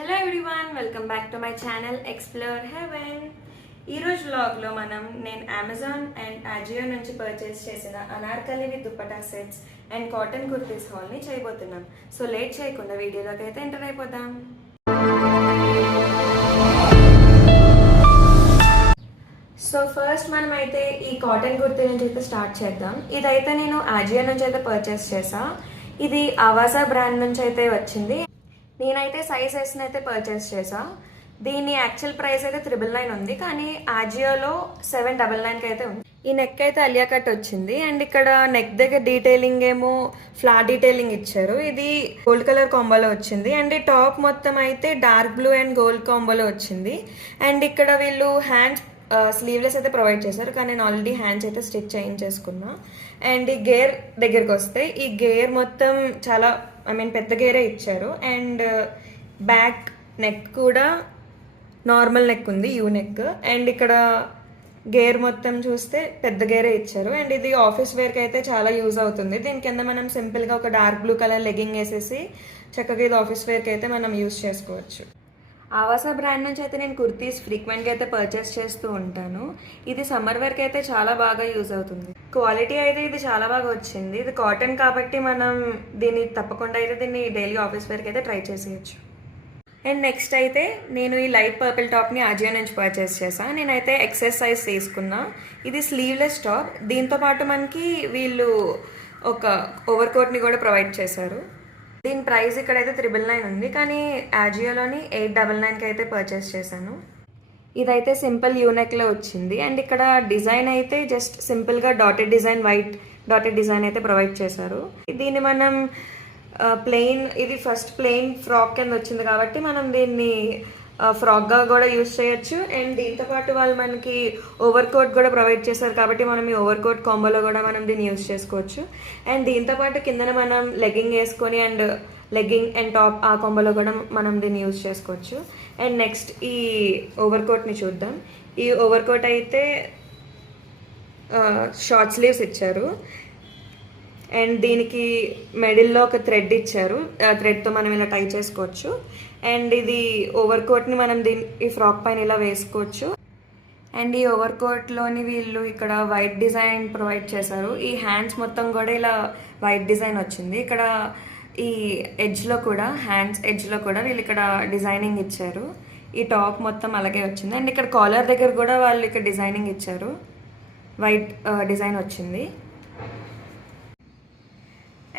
Hello everyone, welcome back to my channel Explore Heaven. ఈరోజు వ్లాగ్లో నేను అమెజాన్ అండ్ అజియో నుంచి పర్చేస్ చేసిన anarkali with dupatta sets and cotton kurtis హాల్ని చేయబోతున్నాం. సో లేట్ చేయకుండా వీడియోలోకి అయితే ఎంటర్ అయిపోదాం. సో ఫస్ట్ మనమైతే ఈ కాటన్ కుర్తీ నుంచి అయితే స్టార్ట్ చేద్దాం. ఇదైతే నేను అజియో నుంచి అయితే పర్చేస్ చేసా. ఇది అవాజా బ్రాండ్ నుంచి అయితే వచ్చింది. నేనైతే సైజ్ ఎస్ని అయితే పర్చేస్ చేసా. దీని యాక్చువల్ ప్రైస్ అయితే 999 ఉంది, కానీ ఆజియోలో 799కి అయితే ఉంది. ఈ నెక్ అయితే అలియా కట్ వచ్చింది అండ్ ఇక్కడ నెక్ దగ్గర డీటెయిలింగ్ ఏమో ఫ్లాట్ డీటెయిలింగ్ ఇచ్చారు. ఇది గోల్డ్ కలర్ కాంబోలో వచ్చింది అండ్ ఈ టాప్ మొత్తం అయితే డార్క్ బ్లూ అండ్ గోల్డ్ కాంబోలో వచ్చింది. అండ్ ఇక్కడ వీళ్ళు హ్యాండ్స్ స్లీవ్లెస్ అయితే ప్రొవైడ్ చేశారు, కానీ నేను ఆల్రెడీ హ్యాండ్స్ అయితే స్టిచ్ చేయించేసుకున్నా. అండ్ ఈ గేర్ దగ్గరికి వస్తే ఈ గేర్ మొత్తం చాలా పెద్ద గేరే ఇచ్చారు. అండ్ బ్యాక్ నెక్ కూడా నార్మల్ నెక్ ఉంది, యూ నెక్. అండ్ ఇక్కడ గేర్ మొత్తం చూస్తే పెద్ద గేరే ఇచ్చారు. అండ్ ఇది ఆఫీస్ వేర్కి అయితే చాలా యూజ్ అవుతుంది. దీని కింద మనం సింపుల్గా ఒక డార్క్ బ్లూ కలర్ లెగ్గింగ్ వేసేసి చక్కగా ఇది ఆఫీస్ వేర్కి అయితే మనం యూజ్ చేసుకోవచ్చు. ఆవాసా బ్రాండ్ నుంచి అయితే నేను కుర్తీస్ ఫ్రీక్వెంట్గా అయితే పర్చేస్ చేస్తూ ఉంటాను. ఇది సమ్మర్ వేర్కి అయితే చాలా బాగా యూజ్ అవుతుంది. క్వాలిటీ అయితే ఇది చాలా బాగా వచ్చింది. ఇది కాటన్ కాబట్టి మనం దీన్ని తప్పకుండా అయితే దీన్ని డైలీ ఆఫీస్ వేర్కి అయితే ట్రై చేసేయచ్చు. అండ్ నెక్స్ట్ అయితే నేను ఈ లైట్ పర్పుల్ టాప్ని అజియో నుంచి పర్చేస్ చేశాను. నేనైతే ఎక్సెస్ సైజ్ తీసుకున్నా. ఇది స్లీవ్లెస్ టాప్. దీంతో పాటు మనకి వీళ్ళు ఒక ఓవర్ కోట్ని కూడా ప్రొవైడ్ చేశారు. దీని ప్రైస్ ఇక్కడైతే 999 ఉంది, కానీ అజియోలోని 899కి అయితే పర్చేస్ చేశాను. ఇదైతే సింపుల్ యూనెక్లో వచ్చింది. అండ్ ఇక్కడ డిజైన్ అయితే జస్ట్ సింపుల్గా dotted design, white dotted design అయితే ప్రొవైడ్ చేశారు. దీన్ని మనం ప్లెయిన్, ఇది ఫస్ట్ ప్లెయిన్ ఫ్రాక్ కింద వచ్చింది కాబట్టి మనం దీన్ని ఫ్రాక్గా కూడా యూజ్ చేయొచ్చు. అండ్ దీంతోపాటు వాళ్ళు మనకి ఓవర్ కోట్ కూడా ప్రొవైడ్ చేశారు కాబట్టి మనం ఈ ఓవర్ కోట్ కాంబోలో కూడా మనం దీన్ని యూజ్ చేసుకోవచ్చు. అండ్ దీంతోపాటు కిందన మనం లెగ్గింగ్ వేసుకొని అండ్ లెగ్గింగ్ అండ్ టాప్ ఆ కాంబోలో కూడా మనం దీన్ని యూజ్ చేసుకోవచ్చు. అండ్ నెక్స్ట్ ఈ ఓవర్ కోట్ని చూద్దాం. ఈ ఓవర్ కోట్ అయితే షార్ట్ స్లీవ్స్ ఇచ్చారు అండ్ దీనికి మిడిల్లో ఒక థ్రెడ్ ఇచ్చారు. థ్రెడ్తో మనం ఇలా టై చేసుకోవచ్చు. అండ్ ఇది ఓవర్ కోట్ని మనం ఈ ఫ్రాక్ పైన ఇలా వేసుకోవచ్చు. అండ్ ఈ ఓవర్ కోట్లోని వీళ్ళు ఇక్కడ వైట్ డిజైన్ ప్రొవైడ్ చేశారు. ఈ హ్యాండ్స్ మొత్తం కూడా ఇలా వైట్ డిజైన్ వచ్చింది. ఇక్కడ ఈ ఎడ్జ్లో కూడా, హ్యాండ్స్ ఎడ్జ్లో కూడా వీళ్ళు ఇక్కడ డిజైనింగ్ ఇచ్చారు. ఈ టాప్ మొత్తం అలాగే వచ్చింది. అండ్ ఇక్కడ కాలర్ దగ్గర కూడా వాళ్ళు ఇక్కడ డిజైనింగ్ ఇచ్చారు, వైట్ డిజైన్ వచ్చింది.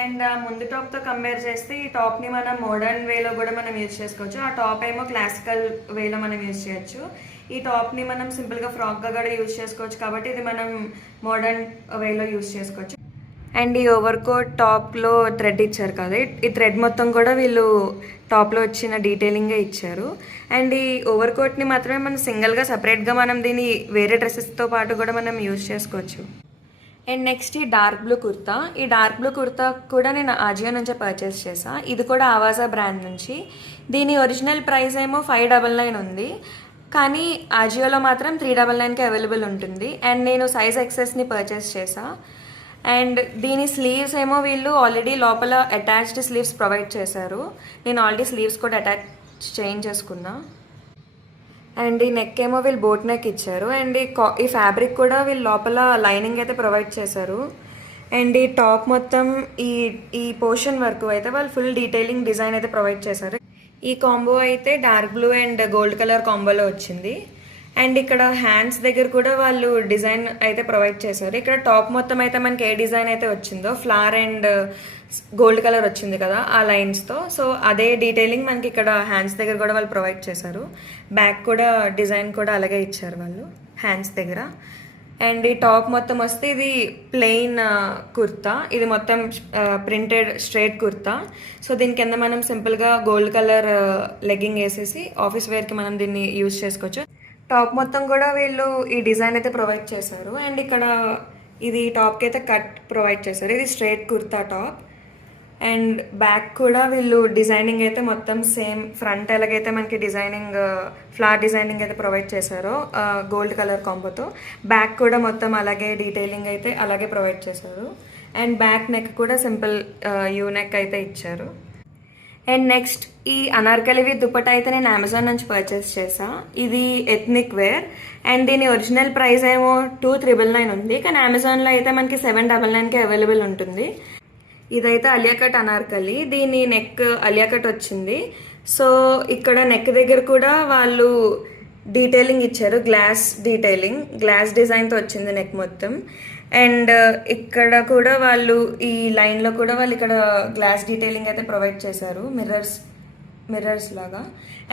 అండ్ ముందు టాప్తో కంపేర్ చేస్తే ఈ టాప్ని మనం మోడర్న్ వేలో కూడా మనం యూజ్ చేసుకోవచ్చు. ఆ టాప్ ఏమో క్లాసికల్ వేలో మనం యూజ్ చేయొచ్చు. ఈ టాప్ని మనం సింపుల్గా ఫ్రాక్గా కూడా యూజ్ చేసుకోవచ్చు కాబట్టి ఇది మనం మోడర్న్ వేలో యూజ్ చేసుకోవచ్చు. అండ్ ఈ ఓవర్ కోట్ టాప్లో థ్రెడ్ ఇచ్చారు కదా, ఈ థ్రెడ్ మొత్తం కూడా వీళ్ళు టాప్లో వచ్చిన డీటెయిలింగే ఇచ్చారు. అండ్ ఈ ఓవర్ కోట్ని మాత్రమే మనం సింగిల్గా సపరేట్గా మనం దీన్ని వేరే డ్రెస్సెస్తో పాటు కూడా మనం యూజ్ చేసుకోవచ్చు. అండ్ నెక్స్ట్ ఈ డార్క్ బ్లూ కుర్తా. ఈ డార్క్ బ్లూ కుర్తా కూడా నేను అజియో నుంచే పర్చేస్ చేశాను. ఇది కూడా ఆవాజా బ్రాండ్ నుంచి. దీని ఒరిజినల్ ప్రైస్ ఏమో 599 ఉంది, కానీ అజియోలో మాత్రం 399కి అవైలబుల్ ఉంటుంది. అండ్ నేను సైజ్ ఎక్సెస్ని పర్చేస్ చేశాను. అండ్ దీని స్లీవ్స్ ఏమో వీళ్ళు ఆల్రెడీ లోపల అటాచ్డ్ స్లీవ్స్ ప్రొవైడ్ చేశారు. నేను ఆల్రెడీ స్లీవ్స్ కూడా అటాచ్ చేయించేసుకున్నా. అండ్ ఈ నెక్ ఏమో వీళ్ళు బోట్ నెక్ ఇచ్చారు. అండ్ ఈ ఫ్యాబ్రిక్ కూడా వీళ్ళు లోపల లైనింగ్ అయితే ప్రొవైడ్ చేశారు. అండ్ ఈ టాప్ మొత్తం ఈ పోర్షన్ వరకు అయితే వాళ్ళు ఫుల్ డీటెయిలింగ్ డిజైన్ అయితే ప్రొవైడ్ చేశారు. ఈ కాంబో అయితే dark blue and gold colour కాంబోలో వచ్చింది. అండ్ ఇక్కడ హ్యాండ్స్ దగ్గర కూడా వాళ్ళు డిజైన్ అయితే ప్రొవైడ్ చేశారు. ఇక్కడ టాప్ మొత్తం అయితే మనకి ఏ డిజైన్ అయితే వచ్చిందో, ఫ్లవర్ అండ్ గోల్డ్ కలర్ వచ్చింది కదా ఆ లైన్స్తో, సో అదే డీటెయిలింగ్ మనకి ఇక్కడ హ్యాండ్స్ దగ్గర కూడా వాళ్ళు ప్రొవైడ్ చేశారు. బ్యాక్ కూడా డిజైన్ కూడా అలాగే ఇచ్చారు వాళ్ళు హ్యాండ్స్ దగ్గర. అండ్ ఈ టాప్ మొత్తం వస్తే ఇది ప్లెయిన్ కుర్తా. ఇది మొత్తం ప్రింటెడ్ స్ట్రైట్ కుర్తా. సో దీని కింద మనం సింపుల్గా గోల్డ్ కలర్ లెగ్గింగ్ వేసేసి ఆఫీస్ వేర్కి మనం దీన్ని యూజ్ చేసుకోవచ్చు. టాప్ మొత్తం కూడా వీళ్ళు ఈ డిజైన్ అయితే ప్రొవైడ్ చేశారు. అండ్ ఇక్కడ ఇది టాప్కి అయితే కట్ ప్రొవైడ్ చేశారు. ఇది straight kurta top. And back కూడా వీళ్ళు డిజైనింగ్ అయితే మొత్తం సేమ్ ఫ్రంట్ ఎలాగైతే మనకి డిజైనింగ్ ఫ్లవర్ డిజైనింగ్ అయితే ప్రొవైడ్ చేశారో గోల్డ్ కలర్ కాంబోతో, బ్యాక్ కూడా మొత్తం అలాగే డీటెయిలింగ్ అయితే అలాగే ప్రొవైడ్ చేశారు. అండ్ బ్యాక్ నెక్ కూడా సింపుల్ యూ నెక్ అయితే ఇచ్చారు. అండ్ నెక్స్ట్ ఈ అనార్కలి విత్ దుపట్టా అయితే నేను అమెజాన్ నుంచి పర్చేస్ చేసా. ఇది ఎథ్నిక్ వేర్ అండ్ దీని ఒరిజినల్ ప్రైస్ ఏమో 2,999 ఉంది, కానీ అమెజాన్లో అయితే మనకి 799కి అవైలబుల్ ఉంటుంది. ఇదైతే అలియా కట్ అనార్కలి, దీని నెక్ అలియా కట్ వచ్చింది. సో ఇక్కడ నెక్ దగ్గర కూడా వాళ్ళు డీటెయిలింగ్ ఇచ్చారు, గ్లాస్ డిజైన్తో వచ్చింది నెక్ మొత్తం. అండ్ ఇక్కడ కూడా వాళ్ళు ఈ లైన్లో కూడా వాళ్ళు ఇక్కడ గ్లాస్ డీటెయిలింగ్ అయితే ప్రొవైడ్ చేశారు, మిర్రర్స్ లాగా.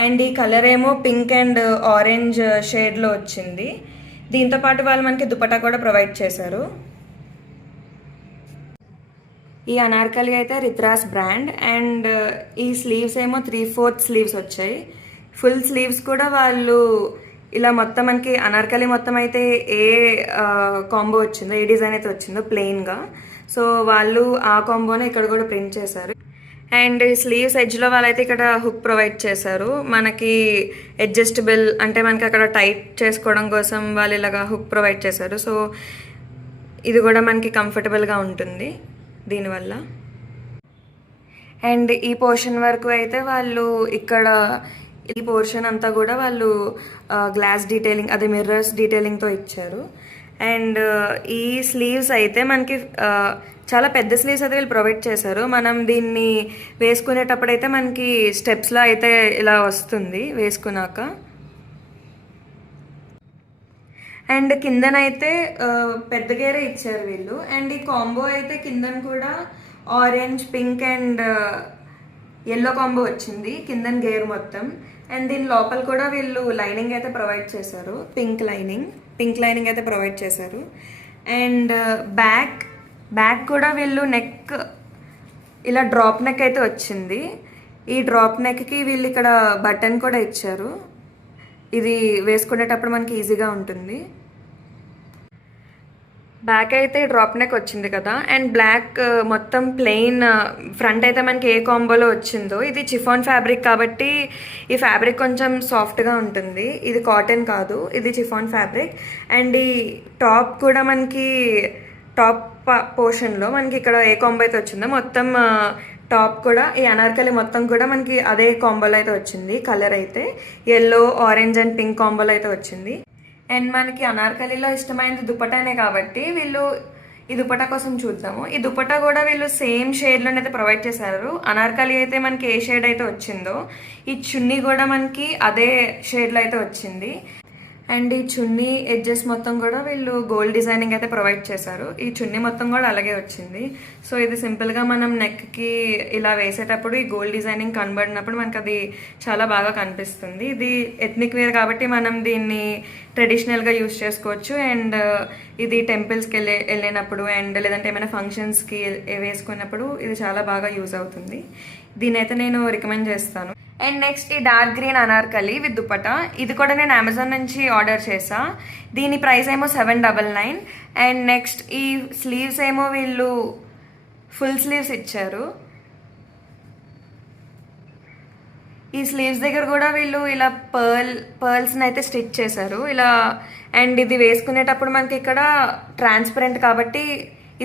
అండ్ ఈ కలర్ ఏమో పింక్ అండ్ ఆరెంజ్ షేడ్లో వచ్చింది. దీంతోపాటు వాళ్ళు మనకి దుపట్టా కూడా ప్రొవైడ్ చేశారు. ఈ అనార్కలి అయితే రిత్రాస్ బ్రాండ్. అండ్ ఈ స్లీవ్స్ ఏమో 3/4 స్లీవ్స్ వచ్చాయి. ఫుల్ స్లీవ్స్ కూడా వాళ్ళు ఇలా మొత్తం మనకి అనార్కలి మొత్తం అయితే ఏ కాంబో వచ్చిందో, ఏ డిజైన్ అయితే వచ్చిందో ప్లెయిన్గా, సో వాళ్ళు ఆ కాంబోనే ఇక్కడ కూడా ప్రింట్ చేశారు. అండ్ స్లీవ్స్ ఎడ్జ్లో వాళ్ళైతే ఇక్కడ హుక్ ప్రొవైడ్ చేశారు, మనకి అడ్జస్టబుల్ అంటే మనకి అక్కడ టైట్ చేసుకోవడం కోసం వాళ్ళు ఇలాగా హుక్ ప్రొవైడ్ చేశారు. సో ఇది కూడా మనకి కంఫర్టబుల్గా ఉంటుంది దీనివల్ల. అండ్ ఈ పోర్షన్ వరకు అయితే వాళ్ళు ఇక్కడ ఈ పోర్షన్ అంతా కూడా వాళ్ళు గ్లాస్ డీటెయిలింగ్, అదే మిర్రర్స్ డీటెయిలింగ్తో ఇచ్చారు. అండ్ ఈ స్లీవ్స్ అయితే మనకి చాలా పెద్ద స్లీవ్స్ అయితే వీళ్ళు ప్రొవైడ్ చేశారు. మనం దీన్ని వేసుకునేటప్పుడు అయితే మనకి స్టెప్స్లో అయితే ఇలా వస్తుంది వేసుకున్నాక. అండ్ కిందనైతే పెద్ద గేరే ఇచ్చారు వీళ్ళు. అండ్ ఈ కాంబో అయితే కిందన కూడా orange, pink and yellow combo వచ్చింది కిందన గేర్ మొత్తం. అండ్ దీని లోపల కూడా వీళ్ళు లైనింగ్ అయితే ప్రొవైడ్ చేశారు, పింక్ లైనింగ్ అయితే ప్రొవైడ్ చేశారు. అండ్ బ్యాక్ కూడా వీళ్ళు నెక్ ఇలా డ్రాప్ నెక్ అయితే వచ్చింది. ఈ డ్రాప్ నెక్కి వీళ్ళు ఇక్కడ బటన్ కూడా ఇచ్చారు, ఇది వేసుకునేటప్పుడు మనకి ఈజీగా ఉంటుంది. బ్యాక్ అయితే డ్రాప్ నెక్ వచ్చింది కదా. అండ్ బ్లాక్ మొత్తం ప్లెయిన్ ఫ్రంట్ అయితే మనకి ఏ కాంబోలో వచ్చిందో, ఇది చిఫాన్ ఫ్యాబ్రిక్ కాబట్టి ఈ ఫ్యాబ్రిక్ కొంచెం సాఫ్ట్గా ఉంటుంది, ఇది కాటన్ కాదు, ఇది చిఫాన్ ఫ్యాబ్రిక్. అండ్ ఈ టాప్ కూడా మనకి టాప్ పోర్షన్లో మనకి ఇక్కడ ఏ కాంబో అయితే వచ్చిందో మొత్తం టాప్ కూడా ఈ అనార్కలి మొత్తం కూడా మనకి అదే కాంబోలో అయితే వచ్చింది. కలర్ అయితే ఎల్లో, ఆరెంజ్ అండ్ పింక్ కాంబోలో అయితే వచ్చింది. అండ్ మనకి అనార్కలిలో ఇష్టమైనది దుపట్టానే కాబట్టి వీళ్ళు ఈ దుపట్టా కోసం చూద్దాము. ఈ దుపట్టా కూడా వీళ్ళు సేమ్ షేడ్లోనైతే ప్రొవైడ్ చేశారు. అనార్కలి అయితే మనకి ఏ షేడ్ అయితే వచ్చిందో ఈ చున్నీ కూడా మనకి అదే షేడ్లో అయితే వచ్చింది. అండ్ ఈ చున్నీ ఎడ్జెస్ మొత్తం కూడా వీళ్ళు గోల్డ్ డిజైనింగ్ అయితే ప్రొవైడ్ చేశారు, ఈ చున్నీ మొత్తం కూడా అలాగే వచ్చింది. సో ఇది సింపుల్గా మనం నెక్కి ఇలా వేసేటప్పుడు ఈ గోల్డ్ డిజైనింగ్ కనబడినప్పుడు మనకు అది చాలా బాగా కనిపిస్తుంది. ఇది ఎథ్నిక్ వేర్ కాబట్టి మనం దీన్ని ట్రెడిషనల్గా యూజ్ చేసుకోవచ్చు. అండ్ ఇది టెంపుల్స్కి వెళ్ళినప్పుడు అండ్ లేదంటే ఏమైనా ఫంక్షన్స్కి వేసుకున్నప్పుడు ఇది చాలా బాగా యూజ్ అవుతుంది. దీని అయితే నేను రికమెండ్ చేస్తాను. అండ్ నెక్స్ట్ ఈ dark green Anarkali with dupatta, ఇది కూడా నేను అమెజాన్ నుంచి ఆర్డర్ చేసా. దీని ప్రైస్ ఏమో 799. అండ్ నెక్స్ట్ ఈ స్లీవ్స్ ఏమో వీళ్ళు ఫుల్ స్లీవ్స్ ఇచ్చారు. ఈ స్లీవ్స్ దగ్గర కూడా వీళ్ళు ఇలా పర్ల్స్ని అయితే స్టిచ్ చేశారు ఇలా. అండ్ ఇది వేసుకునేటప్పుడు మనకి ఇక్కడ ట్రాన్స్పరెంట్ కాబట్టి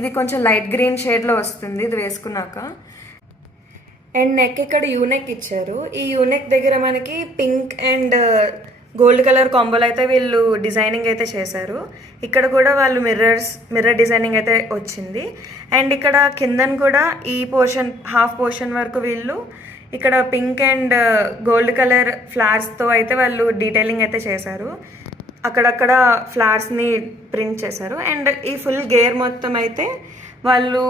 ఇది కొంచెం లైట్ గ్రీన్ షేడ్లో వస్తుంది ఇది వేసుకున్నాక. అండ్ నెక్ ఇక్కడ యూనెక్ ఇచ్చారు, ఈ యూనెక్ దగ్గర మనకి పింక్ అండ్ గోల్డ్ కలర్ కాంబోలో అయితే వీళ్ళు డిజైనింగ్ అయితే చేశారు. ఇక్కడ కూడా వాళ్ళు మిర్రర్ డిజైనింగ్ అయితే వచ్చింది. అండ్ ఇక్కడ కిందన కూడా ఈ పోర్షన్ హాఫ్ పోర్షన్ వరకు వీళ్ళు ఇక్కడ పింక్ అండ్ గోల్డ్ కలర్ ఫ్లవర్స్తో అయితే వాళ్ళు డీటెయిలింగ్ అయితే చేశారు, అక్కడక్కడ ఫ్లవర్స్ని ప్రింట్ చేశారు. అండ్ ఈ ఫుల్ గేర్ మొత్తం అయితే వాళ్ళు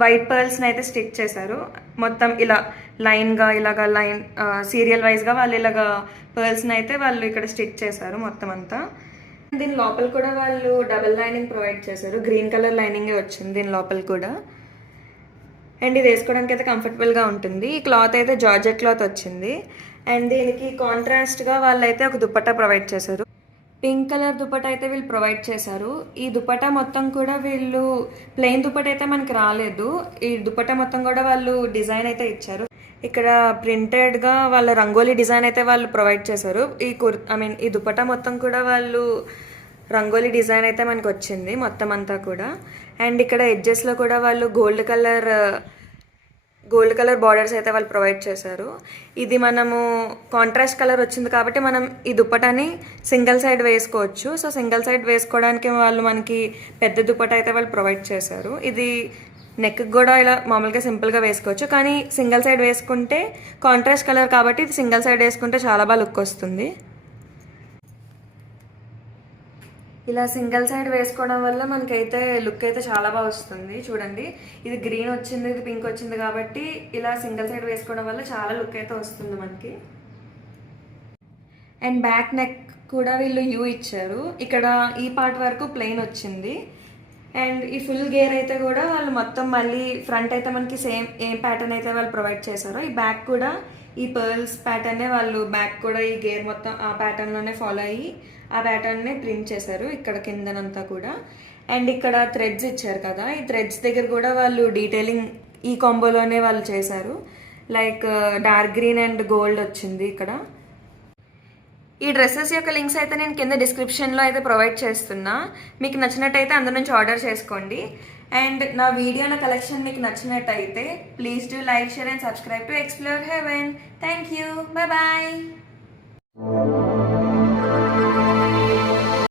వైట్ పర్ల్స్ని అయితే స్టిచ్ చేశారు, మొత్తం ఇలా లైన్గా ఇలాగా లైన్ సీరియల్ వైజ్గా వాళ్ళు ఇలాగా పర్ల్స్ని అయితే వాళ్ళు ఇక్కడ స్టిచ్ చేశారు మొత్తం అంతా. దీని లోపల కూడా వాళ్ళు డబుల్ లైనింగ్ ప్రొవైడ్ చేశారు, గ్రీన్ కలర్ లైనింగే వచ్చింది దీని లోపల కూడా. అండ్ ఇది వేసుకోవడానికి అయితే కంఫర్టబుల్గా ఉంటుంది. ఈ క్లాత్ అయితే జార్జెట్ క్లాత్ వచ్చింది. అండ్ దీనికి కాంట్రాస్ట్గా వాళ్ళు అయితే ఒక దుపట్టా ప్రొవైడ్ చేశారు, పింక్ కలర్ దుపట్టా అయితే వీళ్ళు ప్రొవైడ్ చేశారు. ఈ దుపట్టా మొత్తం కూడా వీళ్ళు ప్లెయిన్ దుపట్టా అయితే మనకి రాలేదు, ఈ దుపట్టా మొత్తం కూడా వాళ్ళు డిజైన్ అయితే ఇచ్చారు. ఇక్కడ ప్రింటెడ్గా వాళ్ళ రంగోలీ డిజైన్ అయితే వాళ్ళు ప్రొవైడ్ చేశారు. ఈ దుపట్టా మొత్తం కూడా వాళ్ళు రంగోలీ డిజైన్ అయితే మనకు వచ్చింది మొత్తం అంతా కూడా. అండ్ ఇక్కడ ఎడ్జెస్లో కూడా వాళ్ళు gold colour gold colour borders అయితే వాళ్ళు ప్రొవైడ్ చేశారు. ఇది మనము కాంట్రాస్ట్ కలర్ వచ్చింది కాబట్టి మనం ఈ దుప్పటాన్ని సింగిల్ సైడ్ వేసుకోవచ్చు. సో సింగిల్ సైడ్ వేసుకోవడానికి వాళ్ళు మనకి పెద్ద దుప్పట అయితే వాళ్ళు ప్రొవైడ్ చేశారు. ఇది నెక్కి కూడా ఇలా మామూలుగా సింపుల్గా వేసుకోవచ్చు, కానీ సింగిల్ సైడ్ వేసుకుంటే కాంట్రాస్ట్ కలర్ కాబట్టి ఇది సింగిల్ సైడ్ వేసుకుంటే చాలా బాగా లుక్ వస్తుంది. ఇలా సింగిల్ సైడ్ వేసుకోవడం వల్ల మనకైతే లుక్ అయితే చాలా బాగా వస్తుంది. చూడండి, ఇది గ్రీన్ వచ్చింది, ఇది పింక్ వచ్చింది కాబట్టి ఇలా సింగిల్ సైడ్ వేసుకోవడం వల్ల చాలా లుక్ అయితే వస్తుంది మనకి. అండ్ బ్యాక్ నెక్ కూడా వీళ్ళు యూ ఇచ్చారు. ఇక్కడ ఈ పార్ట్ వరకు ప్లెయిన్ వచ్చింది. అండ్ ఈ ఫుల్ గేర్ అయితే కూడా వాళ్ళు మొత్తం మళ్ళీ ఫ్రంట్ అయితే మనకి సేమ్ ఏం ప్యాటర్న్ అయితే వాళ్ళు ప్రొవైడ్ చేశారో ఈ బ్యాక్ కూడా ఈ పర్ల్స్ ప్యాటర్నే వాళ్ళు బ్యాక్ కూడా ఈ గేర్ మొత్తం ఆ ప్యాటర్న్లోనే ఫాలో అయ్యి ఆ ప్యాటర్న్నే ప్రింట్ చేశారు ఇక్కడ కిందనంతా కూడా. అండ్ ఇక్కడ థ్రెడ్స్ ఇచ్చారు కదా, ఈ థ్రెడ్స్ దగ్గర కూడా వాళ్ళు డీటెయిలింగ్ ఈ కాంబోలోనే వాళ్ళు చేశారు. Like dark green and gold వచ్చింది ఇక్కడ. ఈ డ్రెస్సెస్ యొక్క లింక్స్ అయితే నేను కింద డిస్క్రిప్షన్లో అయితే ప్రొవైడ్ చేస్తున్నా. మీకు నచ్చినట్టయితే అందులో నుంచి ఆర్డర్ చేసుకోండి. అండ్ నా వీడియో నా కలెక్షన్ మీకు నచ్చినట్టయితే please do like, share and subscribe to explore heaven. Thank you, bye bye.